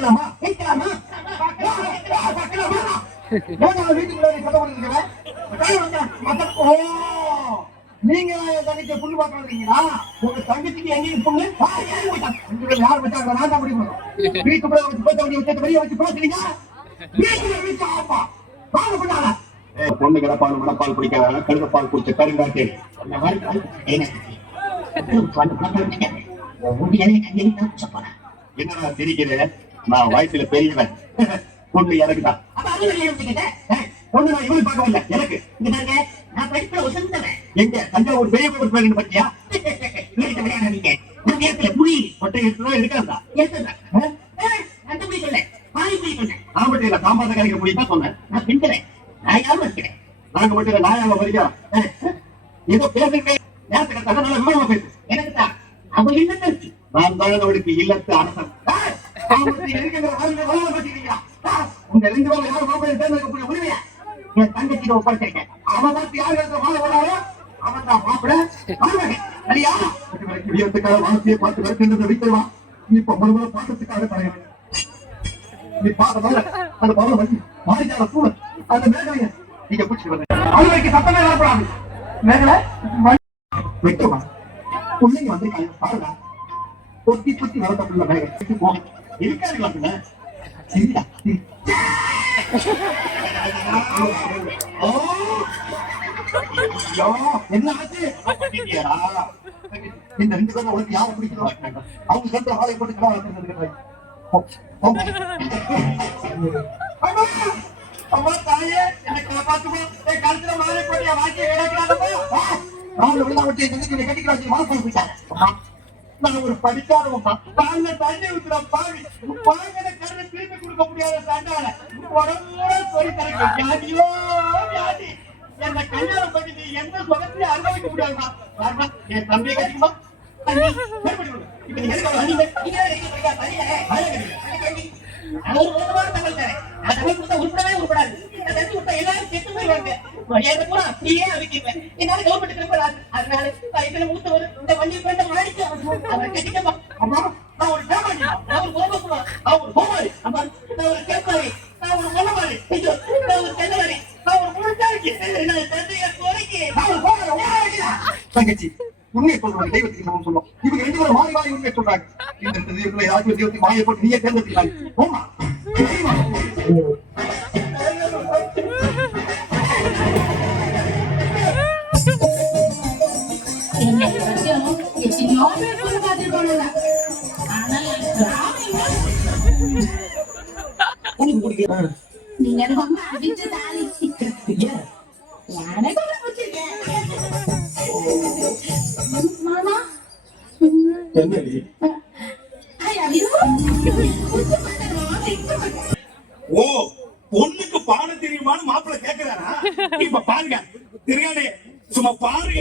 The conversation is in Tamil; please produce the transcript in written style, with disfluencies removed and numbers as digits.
வைக்கலாமா வைக்கலாமா வீட்டுக்குள்ள நீங்க தங்கச்சியை புண்ணு பாக்குறீங்களா? உங்க தங்கச்சிக்கு எங்கேயும் புண்ணு யார் வச்சாங்க? நான் தான் முடிவு வீட்டுக்குள்ள வச்சு பேசுறீங்க. பொண்ணு கிடப்பால் மனப்பால் குடிக்காத கழுதப்பால் குடிச்ச கருங்காட்டு அந்த மாதிரி என்னடா தெரிகிறேன்? நான் வயசுல பெரியவன். பொண்ணு எனக்கு தான். பொண்ணு நான் இவனு பார்க்க வரல, எனக்கு. நான் படிப்புல உசந்தவன். எங்க தஞ்சாவூர் பெரிய கோவில் பத்தியா? புளி கொட்டை இருக்காதா? சாம்பார் கரைக்கிற புளி தான் சொன்னேன். நான் பின்கிறேன். நான் யாரும் இருக்கிறேன். நாங்க மட்டும் நாயாவ வரைக்கும் ஏதோ பேசுகிறேன். நேரத்துக்கு தகவல் விவரமா பேசு. எனக்கு தான் அவ இல்லத்தை இருக்கு. நான் தான் அவளுக்கு இல்லத்து அரசன். உங்க ரெண்டு பேரும் யாரும் தேர்ந்தெடுக்கக்கூடிய உரிமையா என் தங்கச்சிட்ட ஒப்படைச்சிருக்கேன். அவன் பார்த்து யார் வாழ வராரோ அவன் தான் மாப்பிட சரியா? வாழ்க்கையை பார்த்து வருகின்றத வைத்துவா. இப்ப முழுவத பாட்டத்துக்காக தலைவர் நீ பார்த்ததால அந்த பவள வண்டி மாறிக்கார சூழல் அந்த மேகலைய நீங்க பிடிச்சிட்டு வர அவங்களுக்கு சத்தமே வரப்படாது. மேகலை வைக்கவா பிள்ளைங்க வந்து பாருங்க தொட்டி தொட்டி வளர்த்தப்புள்ள மேகலை போக இருக்காருங்களா? சரியா என்ன ஆச்சு? இந்த ரெண்டு பேரும் உனக்கு யாரை பிடிக்கிறோம்? அவங்க சேர்த்து ஆலை போட்டு அம்மா தாயே எனக்கு பாத்துக்கோ. கருத்துல மாலை போட்டியா வாக்கி நான் ஒரு படிக்காதவன். தண்ணி ஊத்துற பாவி பாங்கன கருணை திருப்பி கொடுக்க முடியாத சண்டால உடம்புல சொல்லி தரக்கு வியாதியோ வியாதி. என்ன கல்யாணம் பண்ணி நீ எந்த சுகத்தையும் அனுபவிக்க முடியாதுமா. என் தம்பியை கட்டிக்குமா? அப்படியே அவிக்கிறேன். என்னால கவர்மெண்ட் அதனால மூத்தவர் இந்த வண்டி கொண்ட மாடிக்கு அவர் கட்டிக்கமா. நான் ஒரு பேமாடி, நான் ஒரு கோபக்குமா, நான் ஒரு கோமாரி, நான் ஒரு கேட்பாரி, நான் ஒரு மொல்லமாரி, நான் ஒரு கெல்லவாரி, நான் ஒரு முழுச்சாரிக்கு தங்கச்சி உண்மையை சொல்றாங்க. தெய்வத்துக்கு நம்ம சொல்லுவோம். இவங்க ரெண்டு பேரும் மாறி மாறி உண்மையை சொல்றாங்க. இந்த தெய்வத்தை மாயை போட்டு நீயே தேர்ந்தெடுக்கிறாங்க. போமா நீங்க ரொம்ப அடிச்சு தாலி மாமா ஓ பொண்ணுக்கு பாட தெரியுமான்னு மாப்பிள்ள கேக்குறாரா? இப்ப பாருங்க தெரியாதே சும்மா பாருங்க.